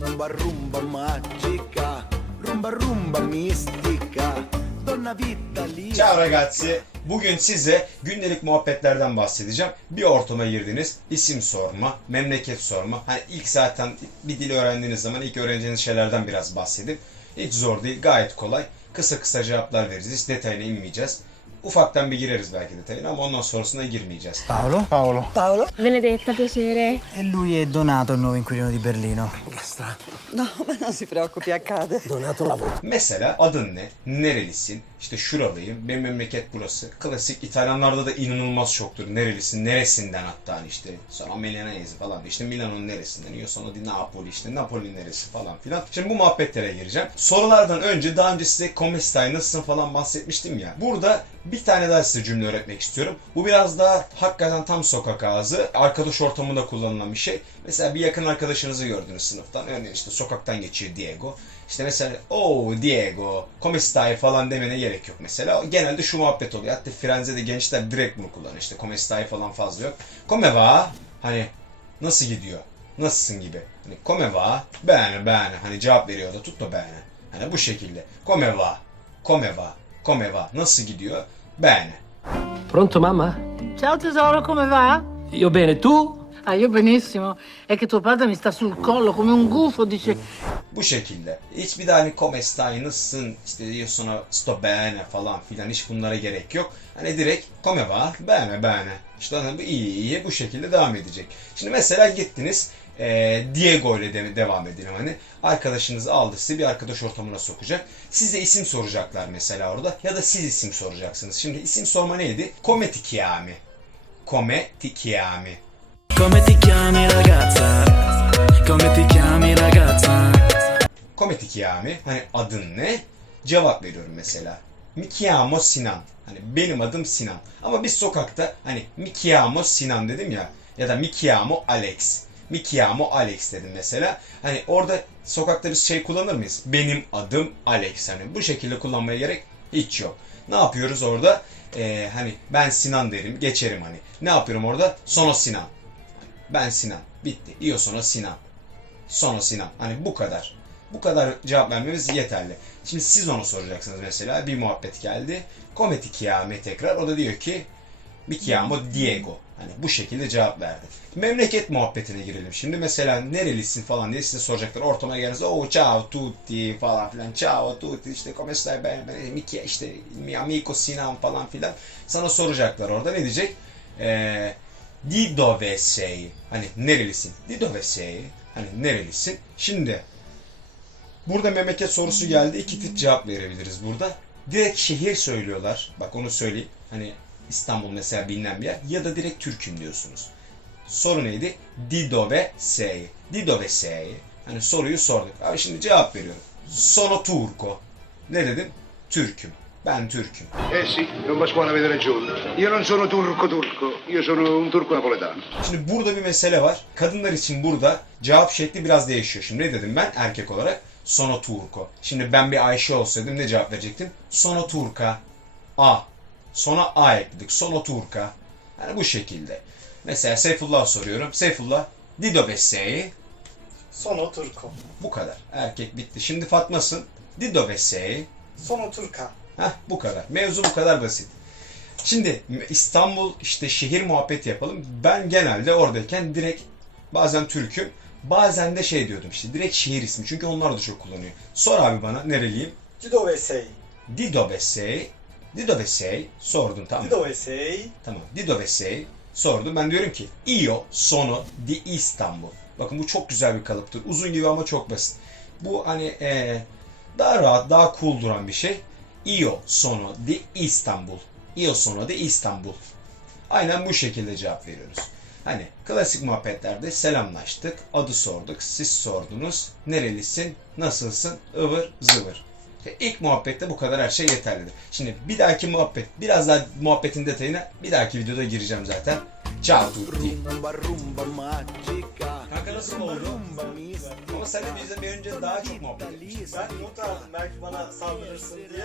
rumba rumba magica, rumba rumba mistica, donna vita. Ciao ragazzi. Bugün size gündelik muhabbetlerden bahsedeceğim. Bir ortama girdiniz, isim sorma, memleket sorma. Hani ilk zaten bir dil öğrendiğiniz zaman ilk öğreneceğiniz şeylerden biraz bahsedin. Hiç zor değil, gayet kolay. Kısa kısa cevaplar veririz, hiç detayına inmeyeceğiz. Ufaktan bir gireriz belki detayına ama ondan sonrasında girmeyeceğiz. Paolo? Paolo. Paolo? Benedetta, piacere. E lui è Donato, il nuovo inquilino di Berlino. No, ma non si preoccupi, accade. Mesela adın ne? Nerelisin? İşte şuralıyım. Benim memleket burası. Klasik İtalyanlarda da inanılmaz çoktur. Nerelisin? Neresinden hatta hani işte. Sonra Milanese falan. İşte Milano'nun neresinden? Io sono di Napoli. işte Napoli neresi falan filan. Şimdi bu muhabbetlere gireceğim. Sorulardan önce daha önce size come stai nasılsın falan bahsetmiştim ya. Burada bir tane daha size cümle öğretmek istiyorum. Bu biraz daha hakikaten tam sokak ağzı. Arkadaş ortamında kullanılan bir şey. Mesela bir yakın arkadaşınızı gördünüz sınıftan. Örneğin işte sokaktan geçiyor Diego. İşte mesela oh Diego, come falan demene gerek yok mesela. Genelde şu muhabbet oluyor. Hatta Firenze'de gençler direkt bunu kullanıyor. İşte come falan fazla yok. Come va? Hani nasıl gidiyor? Nasılsın gibi. Hani come va? Bene. Hani cevap veriyor da tutma bene. Hani bu şekilde. Come va? Come va? Nasıl gidiyor? Bene. Pronto mamma? Ciao tesoro, come va? Io bene, tu? Ah, io benissimo. È che tuo padre mi sta sul collo come un gufo, dice Bu şekilde. Hiçbir daha hani come stai, nasılsın, işte io sono sto bene falan filan hiç bunlara gerek yok. Hani direkt come va, bene bene. İşte hani bu iyi iyi bu şekilde devam edecek. Şimdi mesela gittiniz eee, Diego ile de- devam edelim hani. Arkadaşınız aldı sizi bir arkadaş ortamına sokacak. Size isim soracaklar mesela orada ya da siz isim soracaksınız. Şimdi isim sorma neydi? Come ti chiami? Come ti chiami? Come ti chiami ragazza? Come ti chiami ragazza? Come ti chiami? Hani adın ne? Cevap veriyorum mesela. Mi chiamo Sinan. Hani benim adım Sinan. Ama biz sokakta hani mi chiamo Sinan dedim ya. Ya da mi chiamo Alex. Mi chiamo Alex dedim mesela. Hani orada sokakta biz şey kullanır mıyız? Benim adım Alex. Hani bu şekilde kullanmaya gerek hiç yok. Ne yapıyoruz orada? Ee, hani ben Sinan derim. Geçerim hani. Ne yapıyorum orada? Sono Sinan. Ben Sinan. Bitti. Io sono Sinan. Sono Sinan. Hani bu kadar. Bu kadar cevap vermemiz yeterli. Şimdi siz onu soracaksınız mesela. Bir muhabbet geldi. Come ti chiami tekrar. O da diyor ki mi chiamo Diego. Hani bu şekilde cevap verdi. Memleket muhabbetine girelim. Şimdi mesela nerelisin falan diye size soracaklar. Ortama geldiğinizde oh ciao tutti falan filan. Ciao tutti işte come stai bene bene. Mi chia- işte mi amico Sinan falan filan. Sana soracaklar orada. Ne diyecek? Eee Di dove sei? Hani nerelisin? Di dove sei? Hani nerelisin? Şimdi burada memleket sorusu geldi. İki tip cevap verebiliriz burada. Direkt şehir söylüyorlar. Bak onu söyleyeyim. Hani İstanbul mesela bilinen bir yer. Ya da direkt Türk'üm diyorsunuz. Soru neydi? Di dove sei? Di dove sei? Hani soruyu sorduk. Abi şimdi cevap veriyorum. Sono turco. Ne dedim? Türk'üm. Ben Türk'üm. Eh sì, Don Pasquale avete ragione. Io non sono turco turco, io sono un turco napoletano. Şimdi burada bir mesele var. Kadınlar için burada cevap şekli biraz değişiyor. Şimdi ne dedim ben erkek olarak? Sono turco. Şimdi ben bir Ayşe olsaydım ne cevap verecektim? Sono turca. A. Sona A ekledik. Sono turca. Yani bu şekilde. Mesela Seyfullah soruyorum. Seyfullah. Di dove sei? Sono turco. Bu kadar. Erkek bitti. Şimdi Fatma'sın. Di dove sei? Sono turca. Heh bu kadar. Mevzu bu kadar basit. Şimdi İstanbul işte şehir muhabbeti yapalım. Ben genelde oradayken direkt bazen Türk'üm bazen de şey diyordum işte direkt şehir ismi. Çünkü onlar da çok kullanıyor. Sor abi bana nereliyim? Di dove sei? Di dove sei? Di dove sei? Sordun tamam. Di dove sei? Tamam. Di dove sei? Sordum. Ben diyorum ki io sono di Istanbul. Bakın bu çok güzel bir kalıptır. Uzun gibi ama çok basit. Bu hani eee, daha rahat, daha cool duran bir şey. Io sono di Istanbul. Io sono di Istanbul. Aynen bu şekilde cevap veriyoruz. Hani klasik muhabbetlerde selamlaştık, adı sorduk, siz sordunuz, nerelisin, nasılsın, ıvır zıvır. İlk muhabbette bu kadar her şey yeterlidir. Şimdi bir dahaki muhabbet, biraz daha muhabbetin detayına bir dahaki videoda gireceğim zaten. Ciao tutti. Kanka nasıl oldu? Ama sen de bizden bir önce daha çok muhabbet etmiştin. Ben not aldım belki bana saldırırsın diye.